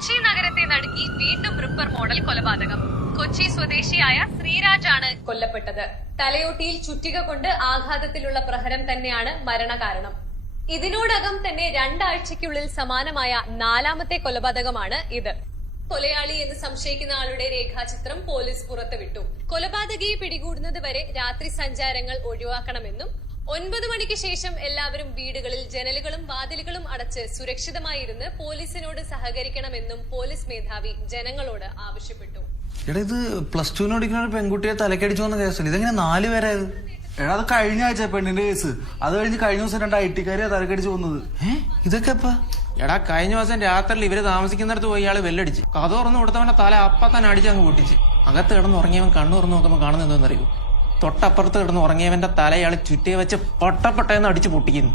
കൊച്ചി നഗരത്തെ നടുക്കി വീണ്ടും ripper model കൊലപാതകം. കൊച്ചി സ്വദേശിയായ ശ്രീരാജാണ് കൊല്ലപ്പെട്ടത്. തലയോട്ടിയിൽ ചുറ്റിക കൊണ്ട് ആഘാതത്തിലുള്ള പ്രഹരം തന്നെയാണ് മരണകാരണം. ഇതിനോടകം തന്നെ 2 ആഴ്ചയ്ക്കുള്ളിൽ സമാനമായ 4ാമത്തെ കൊലപാതകമാണ് ഇത്. കൊലയാളി എന്ന് സംശയിക്കുന്ന ആളുടെ രേഖാചിത്രം പോലീസ് പുറത്തുവിട്ടു. കൊലപാതകിയെ പിടികൂടുന്നത് വരെ രാത്രി സഞ്ചാരങ്ങൾ ഒഴിവാക്കണമെന്നും 9 മണിക്ക് ശേഷം എല്ലാവരും വീടുകളിൽ ജനലുകളും വാതിലുകളും അടച്ച് സുരക്ഷിതമായിരുന്ന് പോലീസിനോട് സഹകരിക്കണമെന്നും പോലീസ് മേധാവി ജനങ്ങളോട് ആവശ്യപ്പെട്ടു. എടാ, ഇത് +2 പഠിക്കുന്ന ഒരു പെൺകുട്ടിയെ തലക്കടിച്ചു വന്ന കേസല്ല. ഇതെങ്ങനെ 4 പേരായത്? എടാ, അത് കഴിഞ്ഞ ആഴ്ച പെണ്ണിന്റെ കേസ്. അത് കഴിഞ്ഞ് കഴിഞ്ഞ ദിവസം 2 IT-കാരെ തലക്കടിച്ചു വന്നത്. ഇതൊക്കെ എപ്പാ? എടാ, കഴിഞ്ഞ ദിവസം രാത്രിയിൽ ഇവര് താമസിക്കുന്നിടത്ത് പോയി ഇയാള് വെല്ലടിച്ച് കഥ തുറന്ന് കൊടുത്തവന്റെ തല തന്നെ അടിച്ച് അങ്ങ് പൊട്ടിച്ച്. അകത്ത് കിടന്ന് ഉറങ്ങിയവൻ കണ്ണു തുറന്ന് നോക്കുമ്പോൾ കാണുന്നത് എന്താണെന്നറിയോ? തൊട്ടപ്പുറത്ത് കിടന്ന് ഉറങ്ങിയവന്റെ തല ഇയാള് ചുറ്റിയെ വെച്ച് പൊട്ടപ്പെട്ടെന്ന് അടിച്ച് പൊട്ടിക്കുന്നു.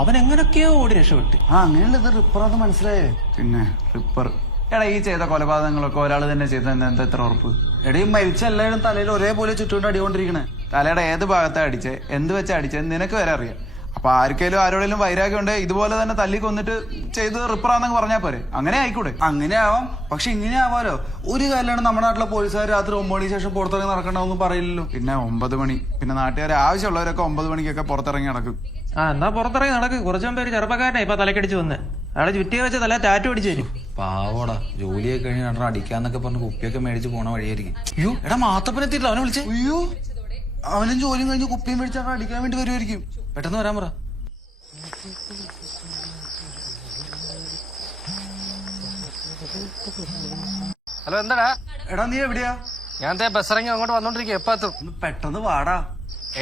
അവൻ എങ്ങനെയൊക്കെയോ ഓടി രക്ഷപ്പെട്ട്. അങ്ങനെയുള്ള ഇത് റിപ്പറാന്ന് മനസ്സിലായേ. പിന്നെ റിപ്പർ എടാ, ഈ ചെയ്ത കൊലപാതകങ്ങളൊക്കെ ഒരാൾ തന്നെ ചെയ്ത എന്താ എത്ര ഉറപ്പ്? എടാ, ഈ മരിച്ച എല്ലാവരും തലയിൽ ഒരേപോലെ ചുറ്റുകൊണ്ട് അടികൊണ്ടിരിക്കണേ. തലയുടെ ഏത് ഭാഗത്താ അടിച്ചേ, എന്ത് വെച്ചാ അടിച്ചേ നിനക്ക് വരെ അറിയാം. അപ്പൊ ആർക്കെങ്കിലും ആരോടെങ്കിലും വൈരാഗ്യം ഉണ്ട് ഇതുപോലെ തന്നെ തല്ലി കൊന്നിട്ട് ചെയ്ത് റിപ്പറാന്നൊക്കെ പറഞ്ഞാൽ പോരെ? അങ്ങനെ ആയിക്കൂടെ? അങ്ങനെ ആവാം, പക്ഷെ ഇങ്ങനെ ആവാലോ. ഒരു കാലാണ് നമ്മുടെ നാട്ടിലെ പോലീസുകാർ രാത്രി 9 മണിക്ക് ശേഷം പുറത്തിറങ്ങി നടക്കണമെന്നും പറയില്ലല്ലോ. പിന്നെ 9 മണി, പിന്നെ നാട്ടുകാരെ ആവശ്യമുള്ളവരൊക്കെ 9 മണിക്കൊക്കെ പുറത്തിറങ്ങി നടക്കും. എന്നാ പുറത്തിറങ്ങി നടക്ക്. കുറച്ചും പേര് ചെറുപ്പക്കാരനെ ഇപ്പൊ തലക്കടിച്ച് വന്ന് അയാളെ ചുറ്റിയെ വെച്ച് തല ടാറ്റു അടിച്ചു തരും. പാവോടാ, ജോലിയൊക്കെ കഴിഞ്ഞ് രണ്ടെണ്ണം അടിക്കാന്നൊക്കെ പറഞ്ഞ് കുപ്പിയൊക്കെ മേടിച്ച് പോണ വഴിയായിരിക്കും. അയ്യോ, എടാ, മാത്തപ്പനെത്തിയിട്ടില്ല. അവനെ വിളിച്ചേ. അയ്യോ, അവനും ജോലിയും കഴിഞ്ഞ് കുപ്പിയും മേടിച്ചാൽ അടിക്കാൻ വേണ്ടി വരുമായിരിക്കും. പെട്ടെന്ന് വരാൻ പറ. ഹലോ, എന്താടാ? എടാ, നീ എവിടെയാ? ഞാൻ ബസ് ഇറങ്ങി അങ്ങോട്ട് വന്നോണ്ടിരിക്കും. എപ്പോ എത്തും? പെട്ടെന്ന് വാടാ.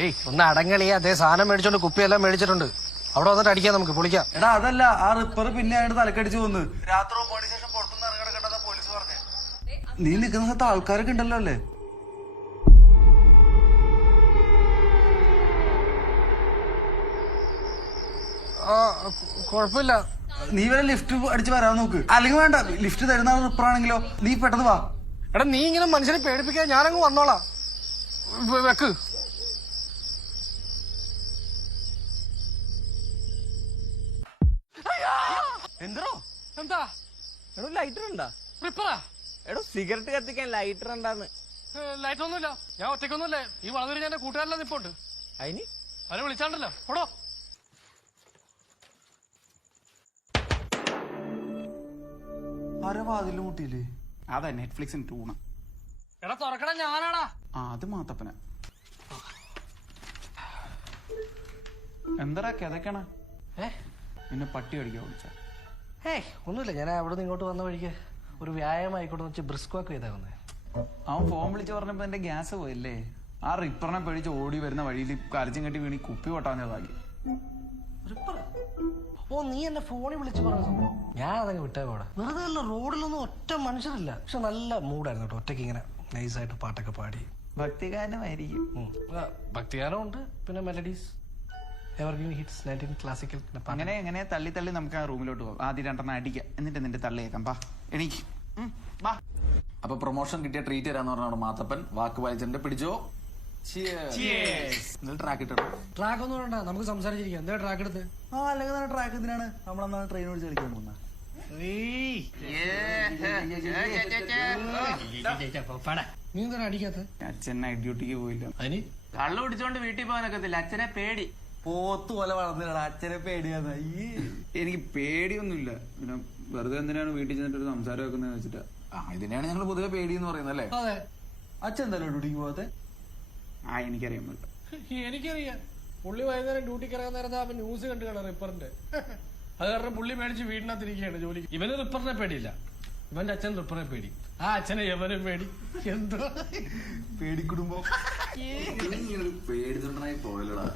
ഏയ്, ഒന്ന് അടങ്ങളി. അതേ സാധനം മേടിച്ചോണ്ട് കുപ്പിയെല്ലാം മേടിച്ചിട്ടുണ്ട്. അവിടെ വന്നിട്ട് അടിക്കാം, നമുക്ക് പൊളിക്കാം. എടാ, അതല്ല, ആ റിപ്പർ പിന്നെ ആയിട്ട് തലക്കടിച്ചു വന്ന് രാത്രി 9 മണിക്ക് ശേഷം പുറത്തുനിന്ന് ഇറങ്ങിടക്കണ്ടെന്നാ പോലീസ് പറഞ്ഞേ. നീ നിൽക്കുന്ന സ്ഥലത്ത് ആൾക്കാരൊക്കെ ഉണ്ടല്ലോ അല്ലേ? കുഴപ്പമില്ല. നീ വരെ ലിഫ്റ്റ് അടിച്ച് വരാൻ നോക്ക്. അല്ലെങ്കിൽ വേണ്ട, ലിഫ്റ്റ് തരുന്ന റിപ്പറാണെങ്കിലോ. നീ പെട്ടെന്ന് വാ. എടാ, നീ ഇങ്ങനെ മനുഷ്യനെ പേടിപ്പിക്കാൻ ഞാനങ്ങ് വന്നോളാം. വെക്ക്. എന്തോ എന്താ? എടോ, ലൈറ്റർ ഉണ്ടാ? റിപ്പറാ? എടോ, സിഗരറ്റ് കത്തിക്കാൻ ലൈറ്റർ ഉണ്ടാന്ന്. ലൈറ്റ് ഒന്നുമില്ല. ഞാൻ ഒറ്റയ്ക്കൊന്നുമില്ലേ. ഈ വളരെ ഞാൻ കൂട്ടുകാരെല്ലാം നിപ്പോണ്ട്. അതിന് അവരെ വിളിച്ചാണ്ടല്ലോ. ഓടോ. ആരാ വാതില് മുട്ടിയില്ലേ? അതാ നെറ്റ്ഫ്ലിക്സിന് ടൂണ്. എടാ, തുറക്കണ ഞാനാടാ. അത് മാത്തപ്പന. എന്താ കിതക്കണ? പിന്നെ പട്ടി അടിക്കാൻ വിളിച്ച? ഏയ്, ഒന്നുമില്ല. ഞാൻ അവിടെ നിന്ന് ഇങ്ങോട്ട് വന്ന വഴിക്ക് ഒരു വ്യായാമം ആയിക്കോട്ടെ വെച്ച് ബ്രിസ്ക് വാക്ക് ചെയ്താ വന്നേ. അവൻ ഫോൺ വിളിച്ച് പറഞ്ഞപ്പോ എന്റെ ഗ്യാസ് പോയല്ലേ. ആ റിപ്പറിനെ പേടിച്ച് ഓടി വരുന്ന വഴിയിൽ കരച്ചും കെട്ടി വീണി കുപ്പി പൊട്ടാൻ ഭാഗ്യം. ഓ, നീ എന്നെ ഫോണിൽ വിളിച്ച് പറഞ്ഞ സംഭവം ഞാൻ അതങ്ങ് വിട്ടേ പോടാ. വെറുതെ അല്ല, റോഡിലൊന്നും ഒറ്റ മനുഷ്യരില്ല. പക്ഷെ നല്ല മൂഡായിരുന്നു കേട്ടോ. ഒറ്റയ്ക്ക് ഇങ്ങനെ നൈസായിട്ട് പാട്ടൊക്കെ പാടി. ഭക്തിഗാനമായിരിക്കും. ഭക്തിഗാനം ഉണ്ട്, പിന്നെ മെലഡീസ്, എവർഗ്രീൻ ഹിറ്റ്സ്, 19 ക്ലാസിക്കൽ. അങ്ങനെ തള്ളി തള്ളി നമുക്ക് ആ റൂമിലോട്ട് പോകാം. ആദ്യം 2 അടിക്കാം, എന്നിട്ട് നിന്റെ തള്ളിയേക്കാം. ബാ, എനിക്ക് ബാ. അപ്പൊ പ്രൊമോഷൻ കിട്ടിയ ട്രീറ്റ് തരാന്ന് പറഞ്ഞാണ് മാത്തപ്പൻ. വാക്ക് പാലിച്ചിട്ടുണ്ട്. പിടിച്ചോ. ട്രാക്ക് ഇട്ടോ. ട്രാക്ക് ഒന്നും വേണ്ട, നമുക്ക് സംസാരിച്ചിരിക്കാം. എന്താ ട്രാക്ക് എടുത്ത്? അല്ലെങ്കിൽ തന്നെ ട്രാക്ക് എന്തിനാണ്? നമ്മളെന്നാണ് ട്രെയിൻ ഓടിച്ച് കളിക്കാൻ പോകുന്നത്. നീ എന്താ അടിക്കാത്ത? അച്ഛൻ നൈറ്റ് ഡ്യൂട്ടിക്ക് പോയില്ല. അതിന് കള്ളു പിടിച്ചോണ്ട് വീട്ടിൽ പോകാനൊക്കത്തില്ല. അച്ഛനെ പേടി. പോത്ത് പോലെ വളർന്നില്ല. അച്ഛനെ പേടിയാന്ന്. എനിക്ക് പേടിയൊന്നുമില്ല. പിന്നെ വെറുതെ എന്തിനാണ് വീട്ടിൽ ചെന്നിട്ട് ഒരു സംസാരം വെക്കുന്നത് വെച്ചിട്ടാ. ഇതിനെയാണ് ഞങ്ങൾ പൊതുവെ പേടി എന്ന് പറയുന്നത് അല്ലേ? അതെ. അച്ഛൻ എന്തായാലും ഡ്യൂട്ടിക്ക് പോകാത്തെ? എനിക്കറിയാൻ പറ്റില്ല. എനിക്കറിയാം. പുള്ളി വൈകുന്നേരം ഡ്യൂട്ടിക്ക് ഇറങ്ങാൻ നേരത്തെ അവൻ ന്യൂസ് കണ്ടു കാണാം റിപ്പറിന്റെ. അത് കാരണം പുള്ളി മേടിച്ച് വീടിനകത്തിരിക്കുകയാണ് ജോലി. ഇവന് റിപ്പറിനെ പേടിയില്ല, ഇവന്റെ അച്ഛൻ റിപ്പറിനെ പേടി. ആ അച്ഛനെ എവനെ പേടി. എന്തോ പേടിക്കുടുമ്പോ പേടിതുണ്ടായി പോയല്ലോടാ.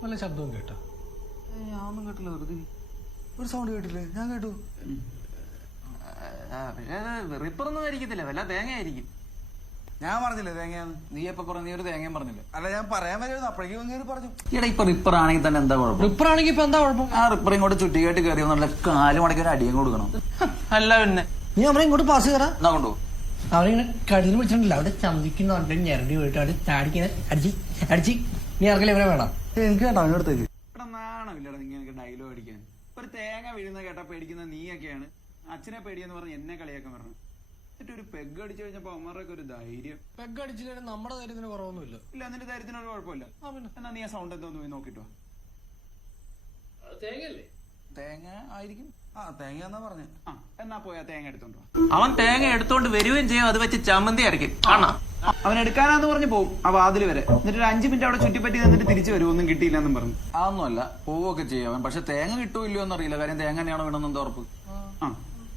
വല്ല ശബ്ദവും കേട്ടോ? ഞാനൊന്നും കേട്ടില്ല. വെറുതെ ഒരു സൗണ്ട് കേട്ടില്ലേ? ഞാൻ കേട്ടു. റിപ്പറൊന്നും ആയിരിക്കത്തില്ല, വല്ല തേങ്ങ ആയിരിക്കും. ഞാൻ പറഞ്ഞില്ലേ തേങ്ങയാന്ന്? നീ എപ്പോ പറഞ്ഞു? നീ ഒരു തേങ്ങയും പറഞ്ഞില്ല. അല്ല, ഞാൻ പറയാൻ വരുമായിരുന്നു. അപ്പോഴേക്കും ഇങ്ങനെ പറഞ്ഞു. ഈടാ, ഇപ്പൊ റിപ്പർ ആണെങ്കിൽ തന്നെ എന്താ കുഴപ്പം? റിപ്പർ ആണെങ്കിൽ ഇപ്പൊ എന്താ കുഴപ്പം? ആ റിപ്പർ ഇങ്ങോട്ട് ചുറ്റിക്കായിട്ട് കയറി വന്നുള്ള 4 മണിക്ക് ഒരു അടിയും കൊടുക്കണം. അല്ല പിന്നെ നീ അവനെ ഇങ്ങോട്ട് പാസ് കയറാ. എന്നാ കൊണ്ടു. അവനിങ്ങനെ കഴുതിന് പിടിച്ചിട്ടില്ല. അവിടെ ചന്തിക്കുന്നുണ്ട് ഞരടി പോയിട്ട് അവിടെ ചാടിങ്ങനെ അടിച്ച് നീ ഇറക്കൽ ഇവരെ വേണം. എനിക്ക് കേട്ടോ അവനടുത്തേക്ക്. നാണമില്ലടാ ഇങ്ങനെ ഡയലോഗ് അടിക്കാൻ. ഒരു തേങ്ങ വീഴുന്ന കേട്ടാ പേടിക്കുന്ന നീയൊക്കെയാണ്. അച്ഛനെ പേടിയെന്ന് പറഞ്ഞ് എന്നെ കളിയാക്കാൻ പറഞ്ഞു. എന്നിട്ട് ഒരു പെഗ് അടിച്ചു കഴിഞ്ഞപ്പോ അമ്മമാരൊക്കെ ഒരു ധൈര്യം. പെഗ് അടിച്ചില്ലെങ്കിൽ നമ്മുടെ ധൈര്യത്തിന് കുറവൊന്നുമില്ല. ഇല്ല, നിന്റെ ധൈര്യത്തിനൊരു കുഴപ്പമില്ല. എന്നാ നീ ആ സൗണ്ട് എന്തോന്ന് പോയി നോക്കിട്ടോ. തേങ്ങയല്ലേ? തേങ്ങ ആയിരിക്കും. ആ തേങ്ങ എന്നാ പറഞ്ഞ. ആ എന്നാ പോയാ തേങ്ങ എടുത്തോണ്ടോ. അവൻ തേങ്ങ എടുത്തോണ്ട് വരികയും ചെയ്യും, അത് വെച്ച് ചമ്മന്തി അരയ്ക്കും. കാണാം. അവൻ എടുക്കാനാന്ന് പറഞ്ഞ് പോകും ആ വാതില് വരെ. എന്നിട്ട് ഒരു 5 മിനിറ്റ് അവിടെ ചുറ്റിപ്പറ്റി നിന്നിട്ട് തിരിച്ചു വരും, ഒന്നും കിട്ടിയില്ലെന്നും പറഞ്ഞു. അതൊന്നുമല്ല, പോവൊക്കെ ചെയ്യും അവൻ. പക്ഷെ തേങ്ങ കിട്ടൂല്ലോ എന്നറിയില്ല. കാര്യം തേങ്ങ തന്നെയാണോ വേണമെന്ന് ഉറപ്പ്. ആ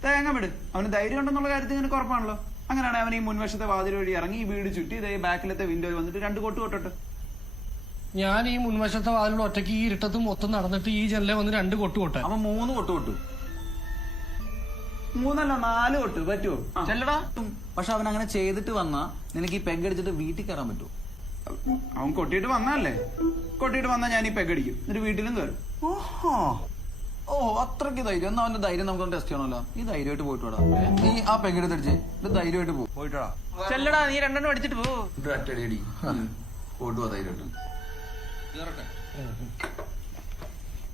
തേങ്ങ വിട്, അവന് ധൈര്യം ഉണ്ടെന്നുള്ള കാര്യത്തിൽ നിനക്ക് ഉറപ്പാണല്ലോ. അങ്ങനെയാണെങ്കിൽ അവൻ ഈ മുൻവശത്തെ വാതിൽ വഴി ഇറങ്ങി ഈ വീട് ചുറ്റി ഇതേ ബാക്കിലത്തെ വിൻഡോയിൽ വന്നിട്ട് 2 കൊട്ട് കൊട്ടട്ടെ. ഞാൻ ഈ മുൻവശത്തെ വാതിലൂടെ ഒറ്റയ്ക്ക് ഈ ഇരുട്ടത്തും മൊത്തം നടന്നിട്ട് ഈ ജനലെ വന്ന് 2 കൊട്ട് കൊട്ടെ. അവൻ 3 കൊട്ട് കൊട്ടു. 3 അല്ല 4 കൊട്ട് പറ്റുമോ? ചെല്ലടാ. പക്ഷെ അവൻ അങ്ങനെ ചെയ്തിട്ട് വന്നാ നിനക്ക് ഈ പെഗ് അടിച്ചിട്ട് വീട്ടിൽ കയറാൻ പറ്റുമോ? അവൻ കൊട്ടിയിട്ട് വന്നല്ലേ. കൊട്ടിയിട്ട് വന്നാ ഞാൻ ഈ പെഗ് അടിക്കും, എന്നിട്ട് വീട്ടിലും കയറും. ഓഹോ, ഓ അത്രയ്ക്ക് ധൈര്യം. എന്നാ അവന്റെ ധൈര്യം നമുക്ക് ടെസ്റ്റ് ചെയ്യണമല്ലോ. നീ ധൈര്യമായിട്ട് പോയിട്ട് വാടാ. നീ ആ പെഗ് എടുത്തടിച്ച് ഇത് ധൈര്യമായിട്ട് പോയിട്ടാ. ചെല്ലടാ, നീ 2 അടിച്ചിട്ട് പോ. ഒറ്റടി അടി പോയിട്ട് പോവാ ധൈര്യമായിട്ട്.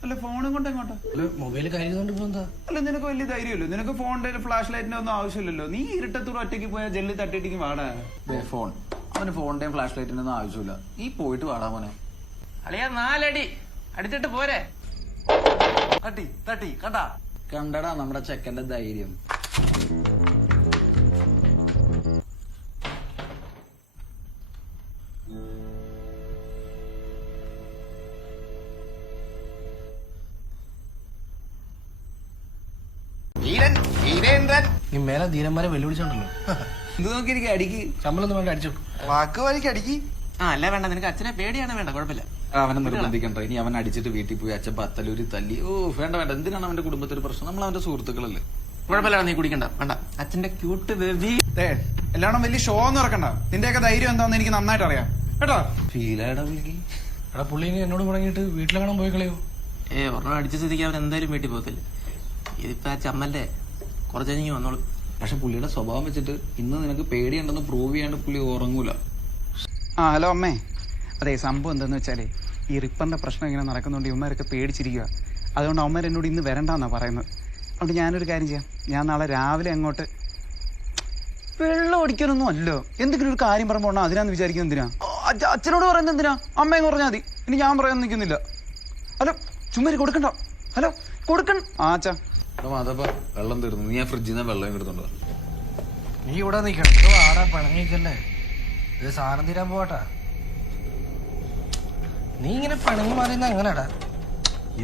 അല്ല ഫോണും കൊണ്ട് എങ്ങോട്ടാ? മൊബൈൽ കരുതുകൊണ്ട് ഇപ്പൊ എന്താ? അല്ല നിനക്ക് വലിയ ധൈര്യമല്ലോ. നിനക്ക് ഫോണിന്റെ ഫ്ലാഷ് ലൈറ്റിന്റെ ഒന്നും ആവശ്യമില്ലല്ലോ. നീ ഇരുട്ടത്തൂടെ ഒറ്റയ്ക്ക് പോയാൽ ജെല്ലി തട്ടിയിട്ടേക്ക് വാടാ. ഫോൺ അവന് ഫോണിന്റെയും ഫ്ലാഷ് ലൈറ്റിന്റെ ഒന്നും ആവശ്യമില്ല. നീ പോയിട്ട് വാടാ മോനെ. അളിയാ 4 അടി അടിച്ചിട്ട് പോരെ. തട്ടി തട്ടി കണ്ടാ കണ്ടടാ നമ്മുടെ ചെക്കന്റെ ധൈര്യം. ഈ മേലെ ധീരന്മാരെ വെല്ലുവിളിച്ചോണ്ടല്ലോ. ഇത് നോക്കിയിരിക്കും അടിക്ക്. ശമ്പളൊന്നും വേണ്ട, അടിച്ചു. വാക്ക് വഴിക്ക് അടിക്ക്. ആ അല്ല വേണ്ട, നിനക്ക് അച്ഛനെ പേടിയാണ്. വേണ്ട, കുഴപ്പമില്ല. അവനെ നിർബന്ധിക്കണ്ട. ഇനി അവൻ അടിച്ചിട്ട് വീട്ടിൽ പോയി അച്ഛൻ പത്തലൂരി തല്ലി. ഓ വേണ്ട വേണ്ട, എന്തിനാണ് അവന്റെ കുടുംബത്തിൽ പ്രശ്നം? നമ്മൾ അവന്റെ സുഹൃത്തുക്കളല്ലേ. കുഴപ്പമില്ല, നീ കുടിക്കണ്ട. വേണ്ട, അച്ഛന്റെ ക്യൂട്ട് ബേബി. എല്ലാവരും വലിയ ഷോ ഒന്നും ഇറക്കണ്ട. നിന്റെയൊക്കെ ധൈര്യം എന്താന്ന് എനിക്ക് നന്നായിട്ട് അറിയാം കേട്ടോ. ഫീലായിടാ വിളിക്ക്. എടാ പുള്ളി ഇനി എന്നോട് മുടങ്ങിയിട്ട് വീട്ടിലെങ്ങാനും പോയി കളയോ? ഒരെണ്ണം അടിച്ച സ്ഥിതിക്ക് അവൻ എന്തായാലും വീട്ടിൽ പോകത്തില്ല. ഇതിപ്പോ ആ ചമ്മന്റെ കുറച്ച് കഴിഞ്ഞ് വന്നോളൂ. പക്ഷെ പുള്ളിയുടെ സ്വഭാവം വെച്ചിട്ട് ഇന്ന് നിനക്ക് പേടിയുണ്ടെന്ന് പ്രൂവ് ചെയ്യാണ്ട് പുള്ളി ഉറങ്ങൂല. ആ ഹലോ അമ്മേ. അതെ, സംഭവം എന്താന്ന് വെച്ചാലേ ഈ റിപ്പറിന്റെ പ്രശ്നം ഇങ്ങനെ നടക്കുന്നുണ്ട്. ഇവന്മാരൊക്കെ പേടിച്ചിരിക്കുക. അതുകൊണ്ട് അവന്മാർ എന്നോട് ഇന്ന് വരണ്ടെന്നാ പറയുന്നത്. അതുകൊണ്ട് ഞാനൊരു കാര്യം ചെയ്യാം. ഞാൻ നാളെ രാവിലെ അങ്ങോട്ട്. വെള്ളം അടിക്കാനൊന്നും അല്ലോ, എന്തെങ്കിലും ഒരു കാര്യം പറയുമ്പോൾ അതിനാന്ന് വിചാരിക്കുന്നത് എന്തിനാ? അച്ഛനോട് പറയുന്നത് എന്തിനാ? അമ്മയെന്ന് പറഞ്ഞാൽ മതി. ഇനി ഞാൻ പറയാൻ നിൽക്കുന്നില്ല. ഹലോ ചുമ്മാരി കൊടുക്കണ്ട. ഹലോ കൊടുക്കണ്ട. ആ അച്ഛാ അതപ്പ വെള്ളം തീർന്നു. നീ ആ ഫ്രിഡ്ജിൽ നിന്ന് വെള്ളം എടുത്തോണ്ടോ. നീ ഇവിടെ നിൽക്കണം. ആടാ പിണങ്ങിക്കല്ലേ, ഇത് സാധനം തീരാൻ പോവാട്ടാ. നീ ഇങ്ങനെ പിണങ്ങി മാറിയുന്ന അങ്ങനെടാ.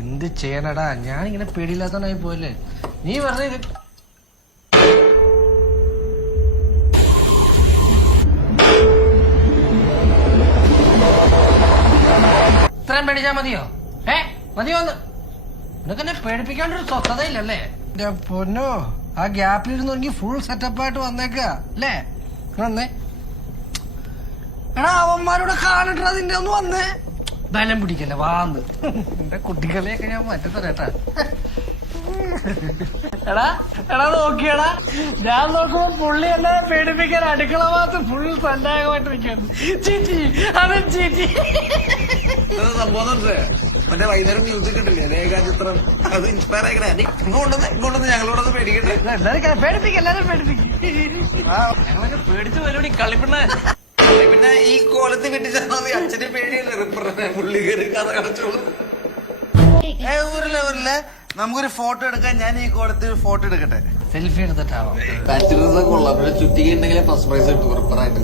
എന്ത് ചെയ്യാനടാ, ഞാനിങ്ങനെ പേടിയില്ലാത്തവനായി പോയല്ലേ. നീ വെറുതെ ഇത്രയും പേടിച്ചാ മതിയോ? മതിയോ? നിനക്കെന്നെ പേടിപ്പിക്കാണ്ടൊരു സ്വസ്ഥതയില്ലല്ലേ? എന്റെ പൊന്നോ, ആ ഗ്യാപ്പിലിരുന്ന് ഫുൾ സെറ്റപ്പായിട്ട് വന്നേക്ക അല്ലേ? വന്നേ എടാ, അവന്മാരോട് കാണിട്ടാ നിന്റെ ഒന്ന് വന്നേ. ബലം പിടിക്കല്ലേ, വാന്ന്. എന്റെ കുട്ടികളെയൊക്കെ ഞാൻ മാറ്റത്തരേട്ടാ. എടാ എടാ നോക്കിയടാ, ഞാൻ നോക്കുമ്പോ പുള്ളി എന്നെ പേടിപ്പിക്കാൻ അടുക്കള ഭാഗത്ത് ഫുൾ സന്നാഹമായിട്ടിരിക്കുന്നു. ചീറ്റി അവൻ ചീറ്റി. സംഭവം മറ്റേ വൈകുന്നേരം മ്യൂസിക് ഉണ്ടല്ലേ, രേഖാചിത്രം, അത് ഇൻസ്പയർ ആയിക്കണേ. ഇങ്ങോട്ടൊന്ന് ഞങ്ങളോടൊന്ന് പേടിക്കട്ടെ. പേടിപ്പിക്കും, എല്ലാരും പേടിപ്പിക്കും. ഞങ്ങളൊക്കെ പേടിച്ച് വരൂടി കളിപ്പിണ്ണ. പിന്നെ ഈ കോലത്ത് കെട്ടിച്ചാൽ മതി. അച്ഛന്റെ പേടിയല്ലേ റിപ്പറിനെ. പുള്ളി കയറി കഥ കടച്ചോളൂ. ഊരില്ലേ നമുക്കൊരു ഫോട്ടോ എടുക്കാൻ. ഞാൻ ഈ കോളത്തിൽ ഒരു ഫോട്ടോ എടുക്കട്ടെ. സെൽഫി എടുത്തിട്ടാവാം. ബാച്ചിലേഴ്സ് കൊള്ളാം. പിന്നെ ചുറ്റിക ഉണ്ടെങ്കിലേ ഫസ്റ്റ് പ്രൈസ് കിട്ടും റിപ്പറായിട്ട്.